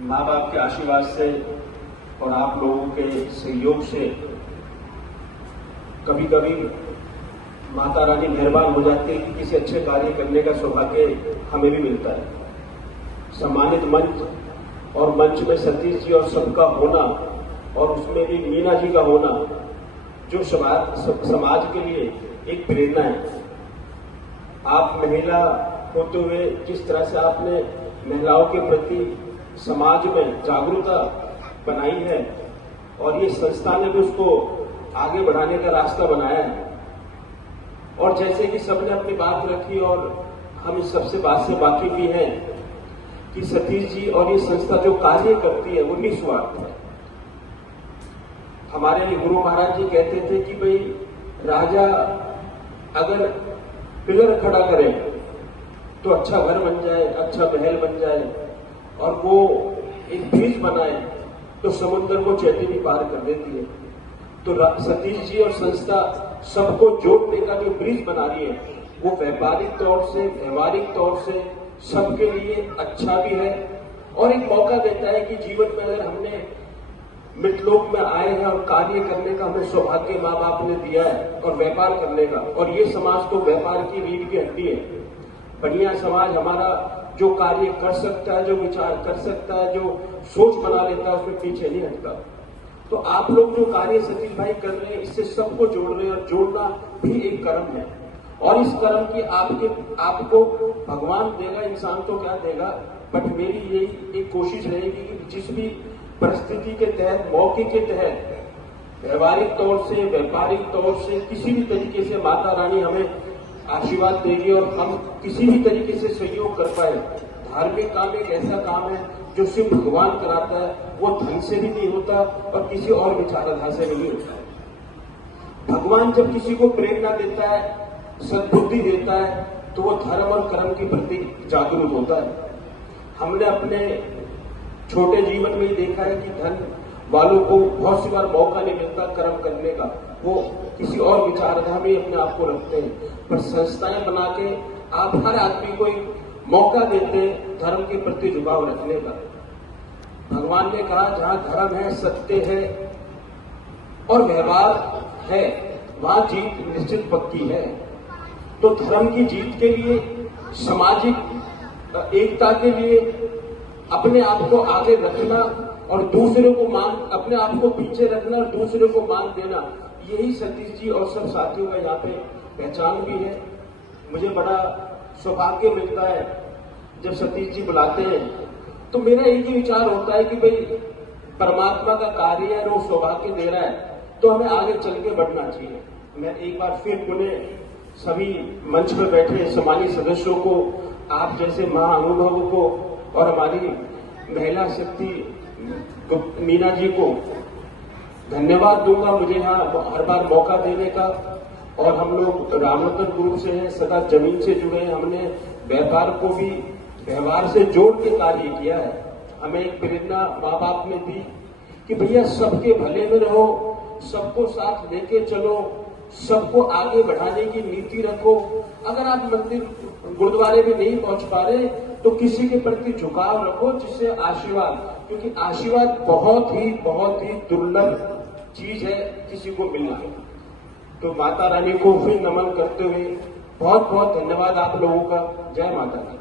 माँ बाप के आशीर्वाद से और आप लोगों के सहयोग से कभी कभी माता रानी मेहरबान हो जाती है कि किसी अच्छे कार्य करने का सौभाग्य हमें भी मिलता है। सम्मानित मंच और मंच में सतीश जी और सबका होना और उसमें भी मीना जी का होना जो समाज के लिए एक प्रेरणा है। आप महिला होते हुए जिस तरह से आपने महिलाओं के प्रति समाज में जागरूकता बनाई है और ये संस्था ने भी उसको आगे बढ़ाने का रास्ता बनाया है। और जैसे कि सबने अपनी बात रखी और हम इस सबसे बात से वाकिफ भी हैं कि सतीश जी और ये संस्था जो कार्य करती है वो निस्वार्थ है। हमारे गुरु महाराज जी कहते थे कि भाई राजा अगर पिलर खड़ा करे तो अच्छा घर बन जाए, अच्छा महल बन जाए, और वो एक ब्रिज बनाए तो समुद्र को चैतन्य पार कर देती है। तो सतीश जी और संस्था सबको जोड़ने का जो ब्रिज बना रही है वो व्यापारिक तौर से, व्यवहारिक तौर से सबके लिए अच्छा भी है और एक मौका देता है कि जीवन में अगर हमने मृतलोक में आए हैं और कार्य करने का हमें सौभाग्य माँ बाप ने दिया है और व्यापार करने का, और ये समाज तो व्यापार की रीढ़ की हड्डी है। बढ़िया समाज हमारा जो कार्य कर सकता है, जो विचार कर सकता है, जो सोच बना लेता है, उसमें पीछे नहीं हटता। तो आप लोग जो कार्य सतीश भाई कर रहे हैं इससे सबको जोड़ रहे हैं और जोड़ना भी एक कर्म है। और इस कर्म की आपको भगवान देगा, इंसान तो क्या देगा, बट मेरी यही एक कोशिश रहेगी कि जिस भी परिस्थिति के तहत, मौके के तहत, व्यवहारिक तौर से, व्यापारिक तौर से, किसी भी तरीके से माता रानी हमें आशीर्वाद देगी और हम किसी भी तरीके से सहयोग कर पाए। धार्मिक काम एक ऐसा काम है जो सिर्फ भगवान कराता है, वो धन से भी नहीं होता और किसी और विचारधारा से नहीं होता। भगवान जब किसी को प्रेरणा देता है, सद्बुद्धि देता है, तो वो धर्म और कर्म के प्रति जागरूक होता है। हमने अपने छोटे जीवन में ही देखा है कि धन वालों को बहुत सी बार मौका नहीं मिलता कर्म करने का, वो किसी और विचारधारा में अपने आप को रखते हैं। पर संस्थाएं बना के आप हर आदमी को एक मौका देते हैं धर्म के प्रति झुकाव रखने का। भगवान ने कहा जहां धर्म है, सत्य है और व्यवहार है, वहां जीत निश्चित पक्की है। तो धर्म की जीत के लिए, सामाजिक एकता के लिए अपने आप को आगे रखना और दूसरे को मान, अपने आप को पीछे रखना और दूसरे को मान देना, यही सतीश जी और सब साथियों का यहाँ पे पहचान भी है। मुझे बड़ा सौभाग्य मिलता है जब सतीश जी बुलाते हैं तो मेरा एक ही विचार होता है कि भाई परमात्मा का कार्य है, वो सौभाग्य दे रहा है तो हमें आगे चल के बढ़ना चाहिए। मैं एक बार फिर पुनः सभी मंच पर बैठे सम्मानित सदस्यों को, आप जैसे महाअनुभवों को और हमारी महिला शक्ति मीना जी को धन्यवाद दूंगा मुझे यहाँ हर बार मौका देने का। और हम लोग रामरतन ग्रुप से हैं, सदा जमीन से जुड़े हैं, हमने व्यापार को भी व्यवहार से जोड़ के कार्य किया है। हमें एक प्रेरणा माँ बाप ने दी कि भैया सबके भले में रहो, सबको साथ लेके चलो, सबको आगे बढ़ाने की नीति रखो। अगर आप मंदिर गुरुद्वारे में नहीं पहुंच पा रहे तो किसी के प्रति झुकाव रखो, जिससे आशीर्वाद, क्योंकि आशीर्वाद बहुत ही दुर्लभ चीज है किसी को मिलना। तो माता रानी को फिर नमन करते हुए बहुत बहुत धन्यवाद आप लोगों का। जय माता दी।